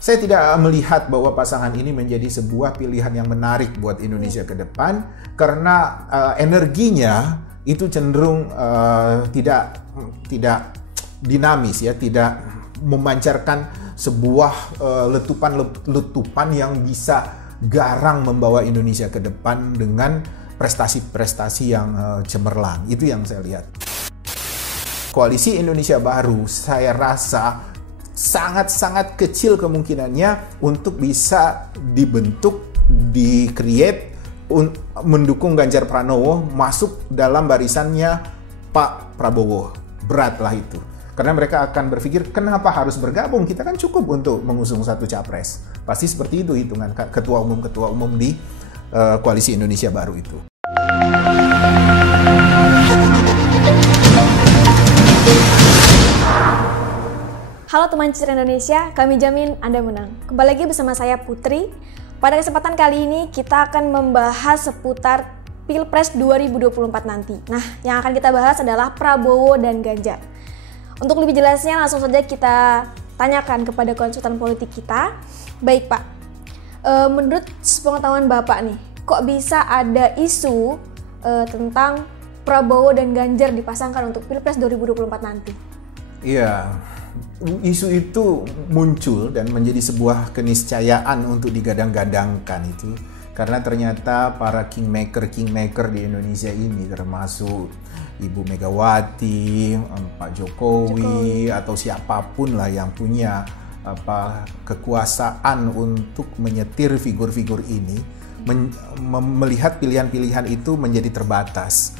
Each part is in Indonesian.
Saya tidak melihat bahwa pasangan ini menjadi sebuah pilihan yang menarik buat Indonesia ke depan karena energinya itu cenderung tidak dinamis ya, tidak memancarkan sebuah letupan yang bisa garang membawa Indonesia ke depan dengan prestasi-prestasi yang cemerlang. Itu yang saya lihat. Koalisi Indonesia Baru saya rasa sangat-sangat kecil kemungkinannya untuk bisa dibentuk, di-create, mendukung Ganjar Pranowo masuk dalam barisannya Pak Prabowo. Beratlah itu. Karena mereka akan berpikir, kenapa harus bergabung? Kita kan cukup untuk mengusung satu capres. Pasti seperti itu hitungan ketua umum di Koalisi Indonesia Baru itu. Halo teman Citra Indonesia, kami jamin Anda menang. Kembali lagi bersama saya Putri. Pada kesempatan kali ini kita akan membahas seputar Pilpres 2024 nanti. Nah, yang akan kita bahas adalah Prabowo dan Ganjar. Untuk lebih jelasnya langsung saja kita tanyakan kepada konsultan politik kita. Baik Pak, menurut sepengetahuan Bapak nih, kok bisa ada isu tentang Prabowo dan Ganjar dipasangkan untuk Pilpres 2024 nanti? Iya. Isu itu muncul dan menjadi sebuah keniscayaan untuk digadang-gadangkan itu karena ternyata para kingmaker di Indonesia ini termasuk Ibu Megawati, Pak Jokowi atau siapapun lah yang punya kekuasaan untuk menyetir figur-figur ini melihat pilihan-pilihan itu menjadi terbatas,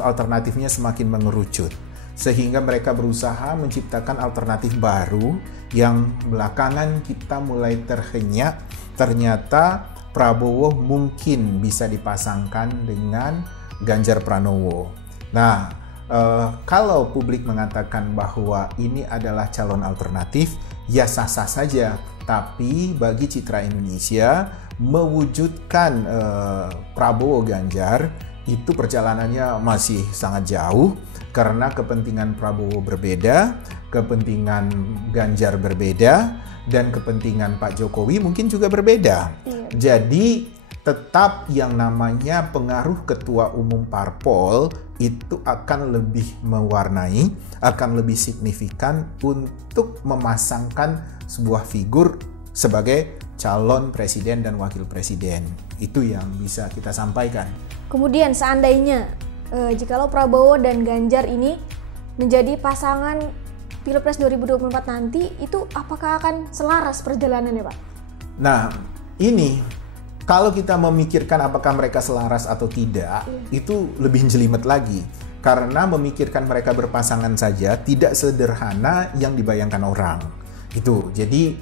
alternatifnya semakin mengerucut. Sehingga mereka berusaha menciptakan alternatif baru yang belakangan kita mulai terhenyak. Ternyata Prabowo mungkin bisa dipasangkan dengan Ganjar Pranowo. Nah, kalau publik mengatakan bahwa ini adalah calon alternatif, ya sah-sah saja. Tapi bagi Citra Indonesia, mewujudkan Prabowo Ganjar itu perjalanannya masih sangat jauh. Karena kepentingan Prabowo berbeda, kepentingan Ganjar berbeda, dan kepentingan Pak Jokowi mungkin juga berbeda. Jadi tetap yang namanya pengaruh ketua umum parpol itu akan lebih mewarnai, akan lebih signifikan untuk memasangkan sebuah figur sebagai calon presiden dan wakil presiden. Itu yang bisa kita sampaikan. Kemudian seandainya jikalau Prabowo dan Ganjar ini menjadi pasangan Pilpres 2024 nanti, itu apakah akan selaras perjalanannya, Pak? Nah, ini kalau kita memikirkan apakah mereka selaras atau tidak, itu lebih jelimet lagi. Karena memikirkan mereka berpasangan saja tidak sederhana yang dibayangkan orang. Itu. Jadi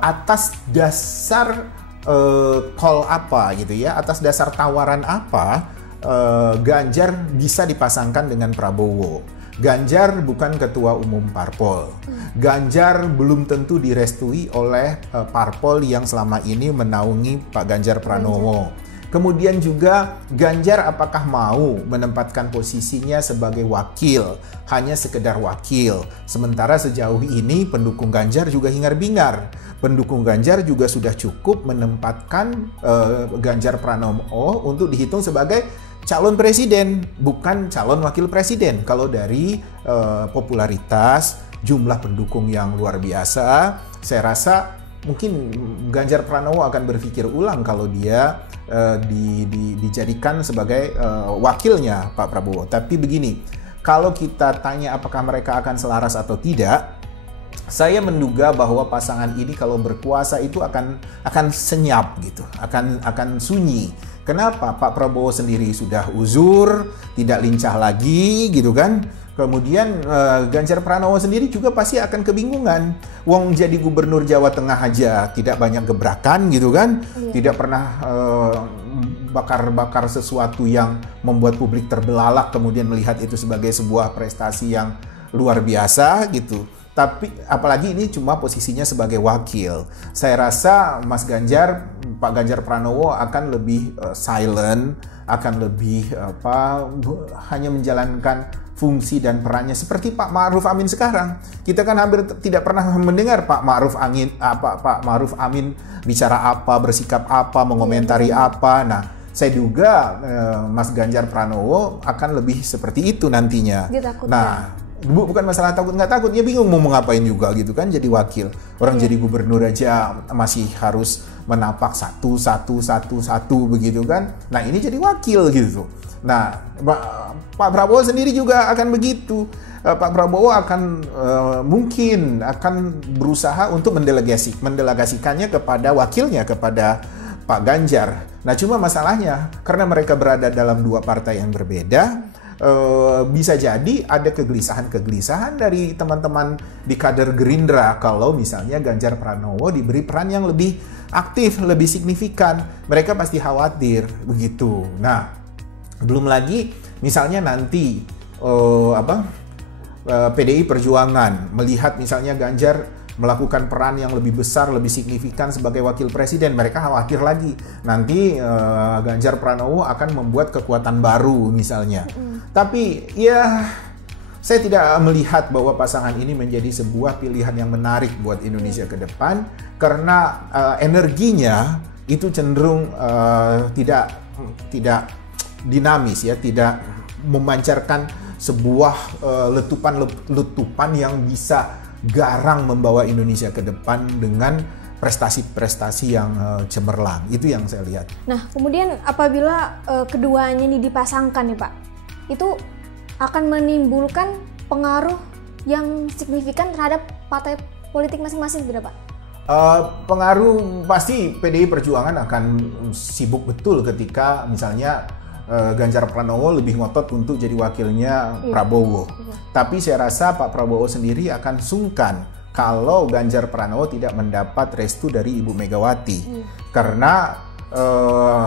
atas dasar call apa gitu ya, atas dasar tawaran apa, Ganjar bisa dipasangkan dengan Prabowo. Ganjar bukan ketua umum parpol. Ganjar belum tentu direstui oleh parpol yang selama ini menaungi Pak Ganjar Pranowo. Kemudian juga Ganjar apakah mau menempatkan posisinya sebagai wakil, hanya sekedar wakil. Sementara sejauh ini pendukung Ganjar juga hingar-bingar. Pendukung Ganjar juga sudah cukup menempatkan Ganjar Pranowo untuk dihitung sebagai calon presiden, bukan calon wakil presiden. Kalau dari popularitas, jumlah pendukung yang luar biasa, saya rasa mungkin Ganjar Pranowo akan berpikir ulang kalau dia dijadikan sebagai wakilnya Pak Prabowo. Tapi begini, kalau kita tanya apakah mereka akan selaras atau tidak, saya menduga bahwa pasangan ini kalau berkuasa itu akan senyap gitu, akan sunyi. Kenapa? Pak Prabowo sendiri sudah uzur, tidak lincah lagi gitu kan. Kemudian Ganjar Pranowo sendiri juga pasti akan kebingungan. Wong jadi gubernur Jawa Tengah aja tidak banyak gebrakan gitu kan. Tidak pernah bakar-bakar sesuatu yang membuat publik terbelalak kemudian melihat itu sebagai sebuah prestasi yang luar biasa gitu. Tapi apalagi ini cuma posisinya sebagai wakil. Saya rasa Pak Ganjar Pranowo akan lebih silent, akan lebih hanya menjalankan fungsi dan perannya seperti Pak Ma'ruf Amin sekarang. Kita kan hampir tidak pernah mendengar Pak Ma'ruf Amin bicara apa, bersikap apa, mengomentari apa. Nah, saya duga Mas Ganjar Pranowo akan lebih seperti itu nantinya. Nah, bukan masalah takut nggak takut, ya bingung mau ngapain juga gitu kan, jadi wakil. Orang jadi gubernur aja masih harus menapak satu begitu kan. Nah, ini jadi wakil gitu. Nah, Pak Prabowo sendiri juga akan begitu. Pak Prabowo akan mungkin akan berusaha untuk mendelegasikannya kepada wakilnya, kepada Pak Ganjar. Nah, cuma masalahnya karena mereka berada dalam dua partai yang berbeda, bisa jadi ada kegelisahan dari teman-teman di kader Gerindra kalau misalnya Ganjar Pranowo diberi peran yang lebih aktif, lebih signifikan. Mereka pasti khawatir begitu. Nah, belum lagi misalnya nanti PDI Perjuangan melihat misalnya Ganjar melakukan peran yang lebih besar, lebih signifikan sebagai wakil presiden, mereka khawatir lagi nanti Ganjar Pranowo akan membuat kekuatan baru misalnya. Tapi ya saya tidak melihat bahwa pasangan ini menjadi sebuah pilihan yang menarik buat Indonesia ke depan karena energinya itu cenderung tidak dinamis ya, tidak memancarkan sebuah letupan yang bisa garang membawa Indonesia ke depan dengan prestasi-prestasi yang cemerlang. Itu yang saya lihat. Nah, kemudian apabila keduanya ini dipasangkan nih Pak, itu akan menimbulkan pengaruh yang signifikan terhadap partai politik masing-masing tidak Pak? Pengaruh pasti PDI Perjuangan akan sibuk betul ketika misalnya Ganjar Pranowo lebih ngotot untuk jadi wakilnya Prabowo. Tapi saya rasa Pak Prabowo sendiri akan sungkan kalau Ganjar Pranowo tidak mendapat restu dari Ibu Megawati. Karena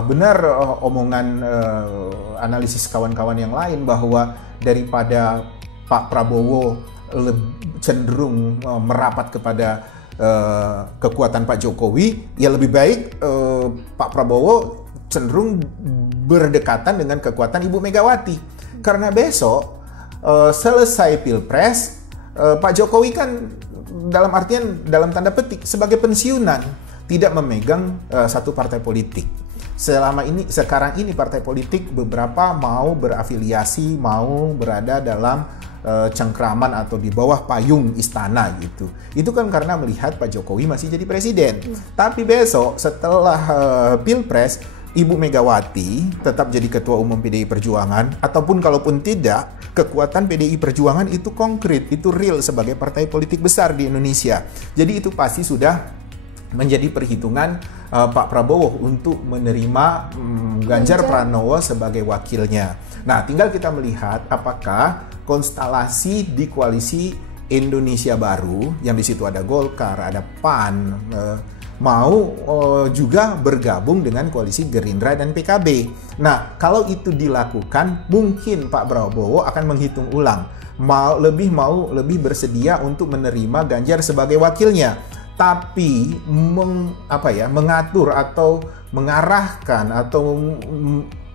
benar omongan analisis kawan-kawan yang lain bahwa daripada Pak Prabowo cenderung merapat kepada kekuatan Pak Jokowi, ya lebih baik Pak Prabowo cenderung berdekatan dengan kekuatan Ibu Megawati. Karena besok selesai Pilpres, Pak Jokowi kan dalam tanda petik sebagai pensiunan, tidak memegang satu partai politik. Sekarang ini partai politik beberapa mau berafiliasi, mau berada dalam cengkraman atau di bawah payung istana gitu. Itu kan karena melihat Pak Jokowi masih jadi presiden. Tapi besok setelah Pilpres, Ibu Megawati tetap jadi ketua umum PDI Perjuangan, ataupun kalaupun tidak, kekuatan PDI Perjuangan itu konkret, itu real sebagai partai politik besar di Indonesia. Jadi itu pasti sudah menjadi perhitungan Pak Prabowo untuk menerima Ganjar Pranowo sebagai wakilnya. Nah, tinggal kita melihat apakah konstelasi di koalisi Indonesia Baru, yang di situ ada Golkar, ada PAN, mau juga bergabung dengan koalisi Gerindra dan PKB. Nah, kalau itu dilakukan, mungkin Pak Prabowo akan menghitung ulang, lebih bersedia untuk menerima Ganjar sebagai wakilnya. Tapi mengatur atau mengarahkan atau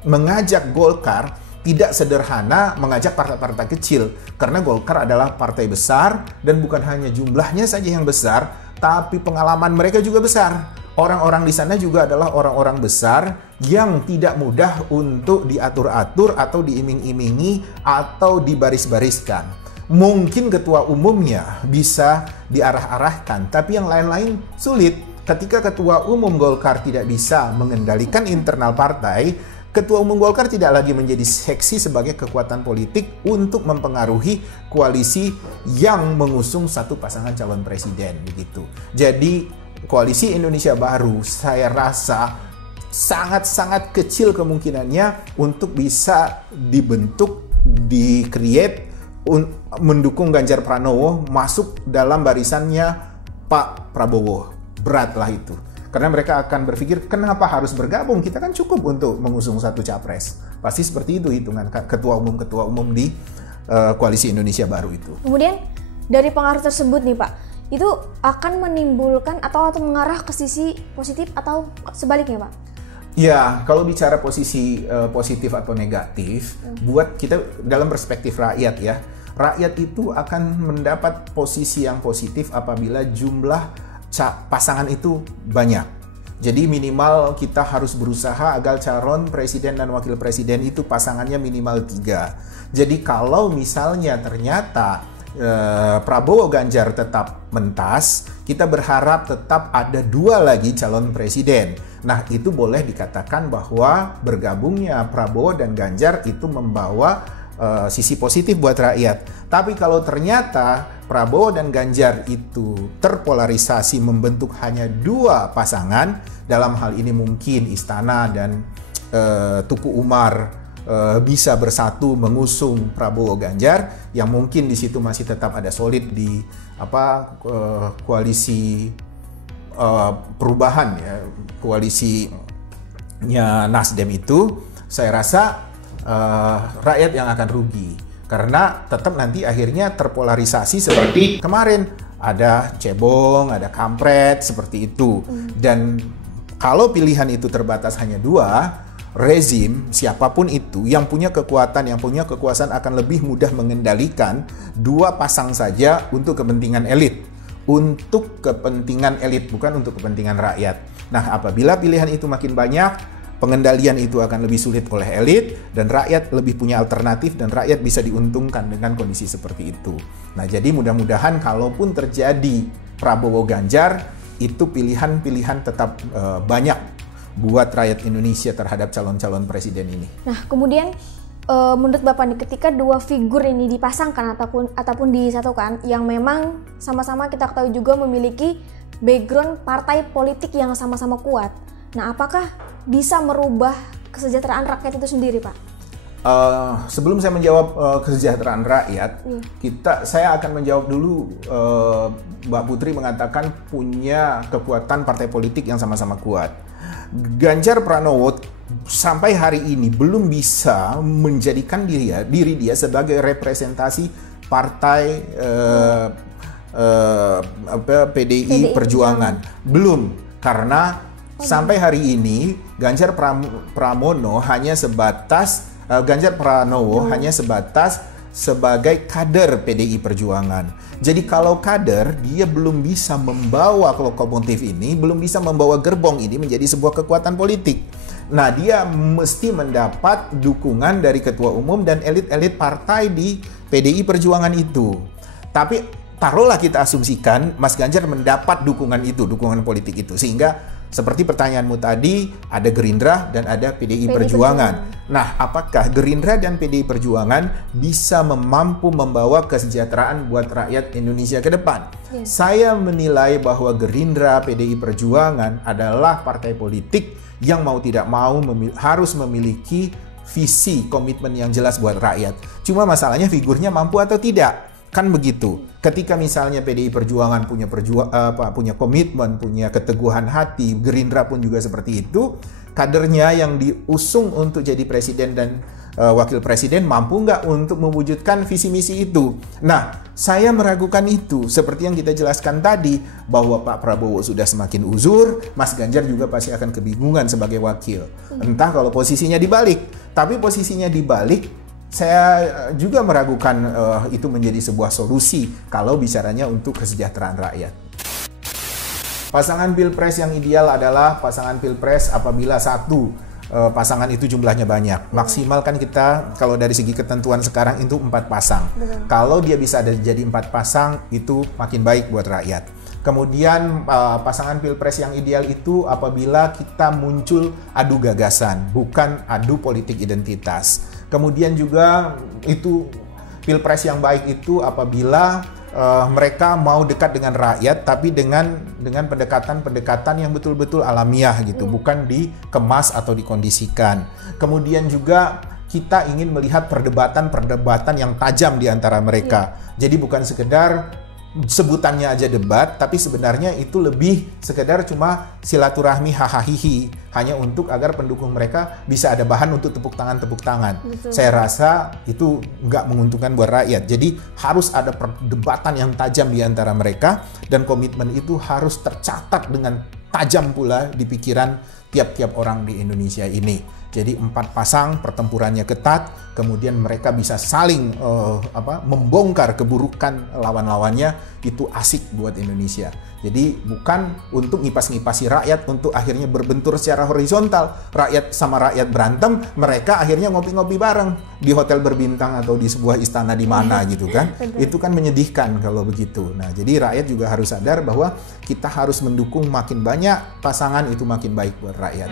mengajak Golkar tidak sederhana mengajak partai-partai kecil, karena Golkar adalah partai besar dan bukan hanya jumlahnya saja yang besar, tapi pengalaman mereka juga besar. Orang-orang di sana juga adalah orang-orang besar yang tidak mudah untuk diatur-atur atau diiming-imingi atau dibaris-bariskan. Mungkin ketua umumnya bisa diarah-arahkan, tapi yang lain-lain sulit. Ketika ketua umum Golkar tidak bisa mengendalikan internal partai, ketua umum Golkar tidak lagi menjadi seksi sebagai kekuatan politik untuk mempengaruhi koalisi yang mengusung satu pasangan calon presiden begitu. Jadi koalisi Indonesia Baru saya rasa sangat-sangat kecil kemungkinannya untuk bisa dibentuk, di-create, mendukung Ganjar Pranowo masuk dalam barisannya Pak Prabowo. Beratlah itu. Karena mereka akan berpikir, kenapa harus bergabung? Kita kan cukup untuk mengusung satu capres. Pasti seperti itu hitungan ketua umum di koalisi Indonesia Baru itu. Kemudian dari pengaruh tersebut nih Pak, itu akan menimbulkan atau mengarah ke sisi positif atau sebaliknya Pak? Ya, kalau bicara posisi positif atau negatif, buat kita dalam perspektif rakyat ya, rakyat itu akan mendapat posisi yang positif apabila jumlah pasangan itu banyak. Jadi minimal kita harus berusaha agar calon presiden dan wakil presiden itu pasangannya minimal 3. Jadi kalau misalnya ternyata Prabowo Ganjar tetap mentas, kita berharap tetap ada 2 lagi calon presiden. Nah, itu boleh dikatakan bahwa bergabungnya Prabowo dan Ganjar itu membawa sisi positif buat rakyat. Tapi kalau ternyata Prabowo dan Ganjar itu terpolarisasi membentuk hanya 2 pasangan, dalam hal ini mungkin Istana dan Tuku Umar bisa bersatu mengusung Prabowo Ganjar, yang mungkin di situ masih tetap ada solid di koalisi perubahan ya, koalisinya Nasdem itu, saya rasa rakyat yang akan rugi karena tetap nanti akhirnya terpolarisasi seperti kemarin, ada cebong, ada kampret seperti itu. Dan kalau pilihan itu terbatas hanya 2, rezim siapapun itu yang punya kekuatan, yang punya kekuasaan akan lebih mudah mengendalikan 2 pasang saja untuk kepentingan elit. Untuk kepentingan elit, bukan untuk kepentingan rakyat. Nah, apabila pilihan itu makin banyak, pengendalian itu akan lebih sulit oleh elit, dan rakyat lebih punya alternatif, dan rakyat bisa diuntungkan dengan kondisi seperti itu. Nah, jadi mudah-mudahan kalaupun terjadi Prabowo Ganjar, itu pilihan-pilihan tetap banyak buat rakyat Indonesia terhadap calon-calon presiden ini. Nah, kemudian menurut Bapak nih, ketika 2 figur ini dipasangkan ataupun disatukan, yang memang sama-sama kita ketahui juga memiliki background partai politik yang sama-sama kuat. Nah, apakah bisa merubah kesejahteraan rakyat itu sendiri, Pak? Sebelum saya menjawab kesejahteraan rakyat, saya akan menjawab dulu. Mbak Putri mengatakan punya kekuatan partai politik yang sama-sama kuat. Ganjar Pranowo sampai hari ini belum bisa menjadikan diri dia sebagai representasi partai PDI Perjuangan. Belum, karena sampai hari ini Ganjar Pranowo hanya sebatas sebagai kader PDI Perjuangan. Jadi kalau kader, dia belum bisa membawa lokomotif ini, belum bisa membawa gerbong ini menjadi sebuah kekuatan politik. Nah, dia mesti mendapat dukungan dari ketua umum dan elit-elit partai di PDI Perjuangan itu. Tapi taruhlah kita asumsikan Mas Ganjar mendapat dukungan itu, dukungan politik itu, sehingga seperti pertanyaanmu tadi, ada Gerindra dan ada PDI Perjuangan. Nah, apakah Gerindra dan PDI Perjuangan bisa mampu membawa kesejahteraan buat rakyat Indonesia ke depan? Saya menilai bahwa Gerindra, PDI Perjuangan adalah partai politik yang mau tidak mau harus memiliki visi, komitmen yang jelas buat rakyat. Cuma masalahnya figurnya mampu atau tidak. Kan begitu. Ketika misalnya PDI Perjuangan punya komitmen, punya keteguhan hati, Gerindra pun juga seperti itu, kadernya yang diusung untuk jadi presiden dan wakil presiden mampu nggak untuk mewujudkan visi misi itu? Nah, saya meragukan itu. Seperti yang kita jelaskan tadi, bahwa Pak Prabowo sudah semakin uzur, Mas Ganjar juga pasti akan kebingungan sebagai wakil. Entah kalau posisinya dibalik. Tapi posisinya dibalik, saya juga meragukan itu menjadi sebuah solusi kalau bicaranya untuk kesejahteraan rakyat. Pasangan pilpres yang ideal adalah pasangan pilpres apabila satu pasangan itu jumlahnya banyak. Maksimal kan kita kalau dari segi ketentuan sekarang itu 4 pasang. Kalau dia bisa jadi 4 pasang itu makin baik buat rakyat. Kemudian pasangan pilpres yang ideal itu apabila kita muncul adu gagasan, bukan adu politik identitas. Kemudian juga itu pilpres yang baik itu apabila mereka mau dekat dengan rakyat, tapi dengan pendekatan-pendekatan yang betul-betul alamiah gitu, bukan dikemas atau dikondisikan. Kemudian juga kita ingin melihat perdebatan-perdebatan yang tajam di antara mereka. Jadi bukan sekedar sebutannya aja debat, tapi sebenarnya itu lebih sekedar cuma silaturahmi hahaha, hanya untuk agar pendukung mereka bisa ada bahan untuk tepuk tangan. Betul. Saya rasa itu nggak menguntungkan buat rakyat. Jadi harus ada perdebatan yang tajam di antara mereka, dan komitmen itu harus tercatat dengan tajam pula di pikiran tiap-tiap orang di Indonesia ini. Jadi 4 pasang, pertempurannya ketat, kemudian mereka bisa saling membongkar keburukan lawan-lawannya, itu asik buat Indonesia. Jadi bukan untuk ngipas-ngipasi rakyat untuk akhirnya berbentur secara horizontal. Rakyat sama rakyat berantem, mereka akhirnya ngopi-ngopi bareng di hotel berbintang atau di sebuah istana di mana gitu kan. Itu kan menyedihkan kalau begitu. Nah, jadi rakyat juga harus sadar bahwa kita harus mendukung makin banyak pasangan, itu makin baik buat rakyat.